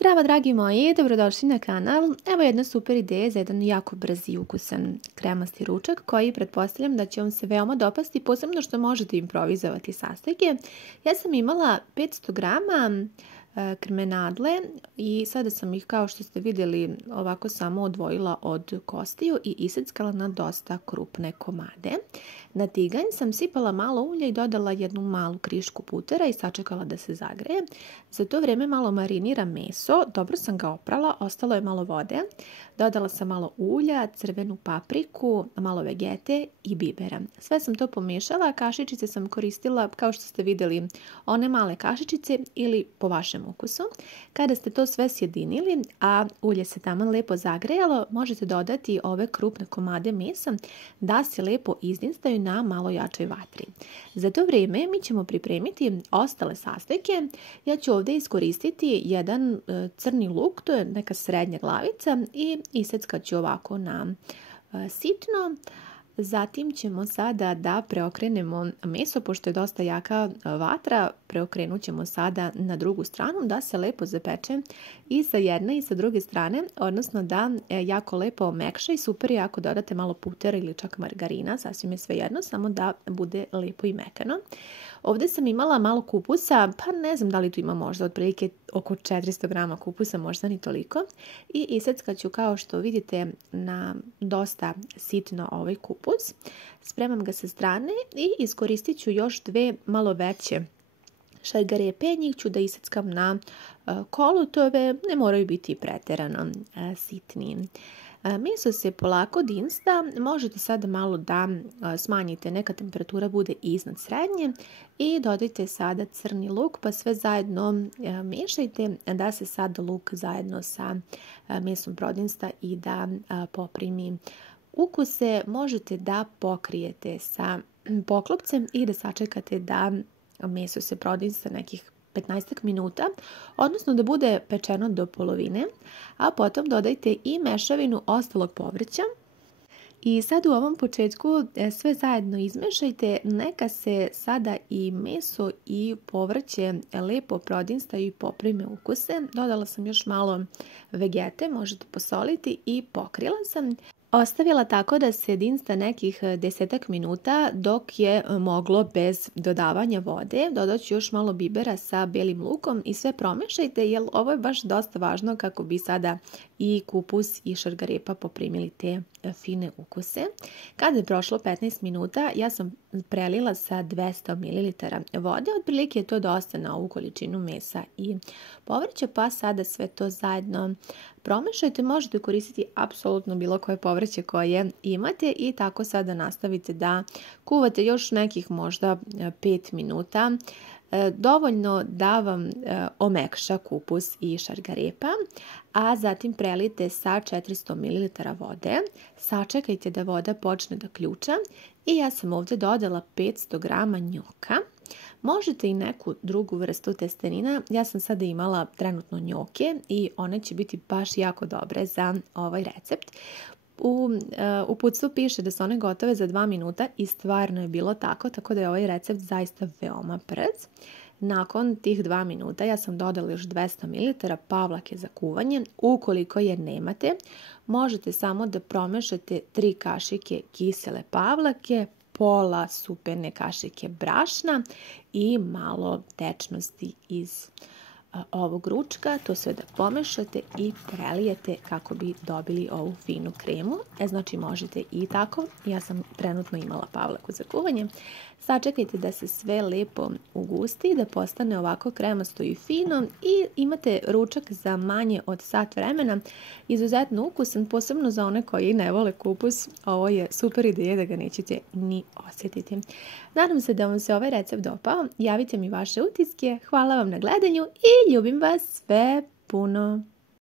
Zdravo dragi moji, dobrodošli na kanal. Evo jedna super ideja za jedan jako brz i ukusan kremasti ručak koji pretpostavljam da će vam se veoma dopasti, posebno što možete improvizovati sastojke. Ja sam imala 500 grama krmenadle i sada sam ih, kao što ste vidjeli, ovako samo odvojila od kostiju i iseckala na dosta krupne komade. Na tiganj sam sipala malo ulja i dodala jednu malu krišku putera i sačekala da se zagreje. Za to vrijeme malo mariniram meso, dobro sam ga oprala, ostalo je malo vode. Dodala sam malo ulja, crvenu papriku, malo vegete i bibera. Sve sam to pomiješala, kašičice sam koristila, kao što ste vidjeli, one male kašičice ili po vašem ukusu. Kada ste to sve sjedinili, a ulje se taman lijepo zagrejalo, možete dodati ove krupne komade mesa da se lijepo izdinstaju na malo jačoj vatri. Za to vrijeme mi ćemo pripremiti ostale sastojke. Ja ću ovdje iskoristiti jedan crni luk, to je neka srednja glavica, i iseckat ću ovako na sitno. Zatim ćemo sada da preokrenemo meso, pošto je dosta jaka vatra, preokrenut ćemo sada na drugu stranu da se lepo zapeče i sa jedne i sa druge strane, odnosno da jako lepo omekša i super je ako dodate malo putera ili čak margarina, sasvim je svejedno, samo da bude lepo i mekano. Ovdje sam imala malo kupusa, pa ne znam da li tu ima možda otprilike oko 400 grama kupusa, možda ni toliko. I iseckat ću, kao što vidite, na dosta sitno ovaj kupus. Spremam ga sa strane i iskoristit ću još dve malo veće šargarepe. Njih ću da iseckam na kolutove, ne moraju biti pretjerano sitni. Meso se polako dinsta, možete sada malo da smanjite, neka temperatura bude iznad srednje i dodajte sada crni luk, pa sve zajedno miješajte da se sad luk zajedno sa mesom prodinsta i da poprimi ukuse. Možete da pokrijete sa poklopcem i da sačekate da meso se prodinsta nekih 15 minuta, odnosno da bude pečeno do polovine, a potom dodajte i mešavinu ostalog povrća. I sad u ovom početku sve zajedno izmešajte, neka se sada i meso i povrće lepo prodinstaju i poprime ukuse. Dodala sam još malo vegete, možete posoliti i pokrila sam. Ostavila tako da se dinsta nekih 10 minuta dok je moglo bez dodavanja vode. Dodat ću još malo bibera sa belim lukom i sve promešajte, jer ovo je baš dosta važno kako bi sada i kupus i šargarepa poprimili te fine ukuse. Kada je prošlo 15 minuta, ja sam prelila sa 200 ml vode. Otprilike je to dosta na ovu količinu mesa i povrća, pa sada sve to zajedno promešajte. Možete koristiti apsolutno bilo koje povrće koje imate i tako sada nastavite da kuvate još nekih možda 5 minuta. Dovoljno da vam omekša kupus i šargarepa, a zatim prelijte sa 400 ml vode. Sačekajte da voda počne da ključa i ja sam ovdje dodala 500 grama njoka. Možete i neku drugu vrstu testenina. Ja sam sada imala trenutno njoke i one će biti baš jako dobre za ovaj recept. U uputstvu piše da su one gotove za 2 minuta i stvarno je bilo tako, tako da je ovaj recept zaista veoma brz. Nakon tih 2 minuta ja sam dodala još 200 ml pavlake za kuvanje. Ukoliko je nemate, možete samo da promešate 3 kašike kisele pavlake, pola supene kašike brašna i malo tečnosti iz ovog ručka. To sve da pomešate i prelijete kako bi dobili ovu finu kremu. Znači možete i tako. Ja sam trenutno imala pavlaku za kuvanje. Sačekajte da se sve lepo ugusti, da postane ovako kremasto i fino i imate ručak za manje od sat vremena. Izuzetno ukusan, posebno za one koji ne vole kupus. Ovo je super ideja da ga nećete ni osjetiti. Nadam se da vam se ovaj recept dopao. Javite mi vaše utiske. Hvala vam na gledanju i ljubim vas sve puno.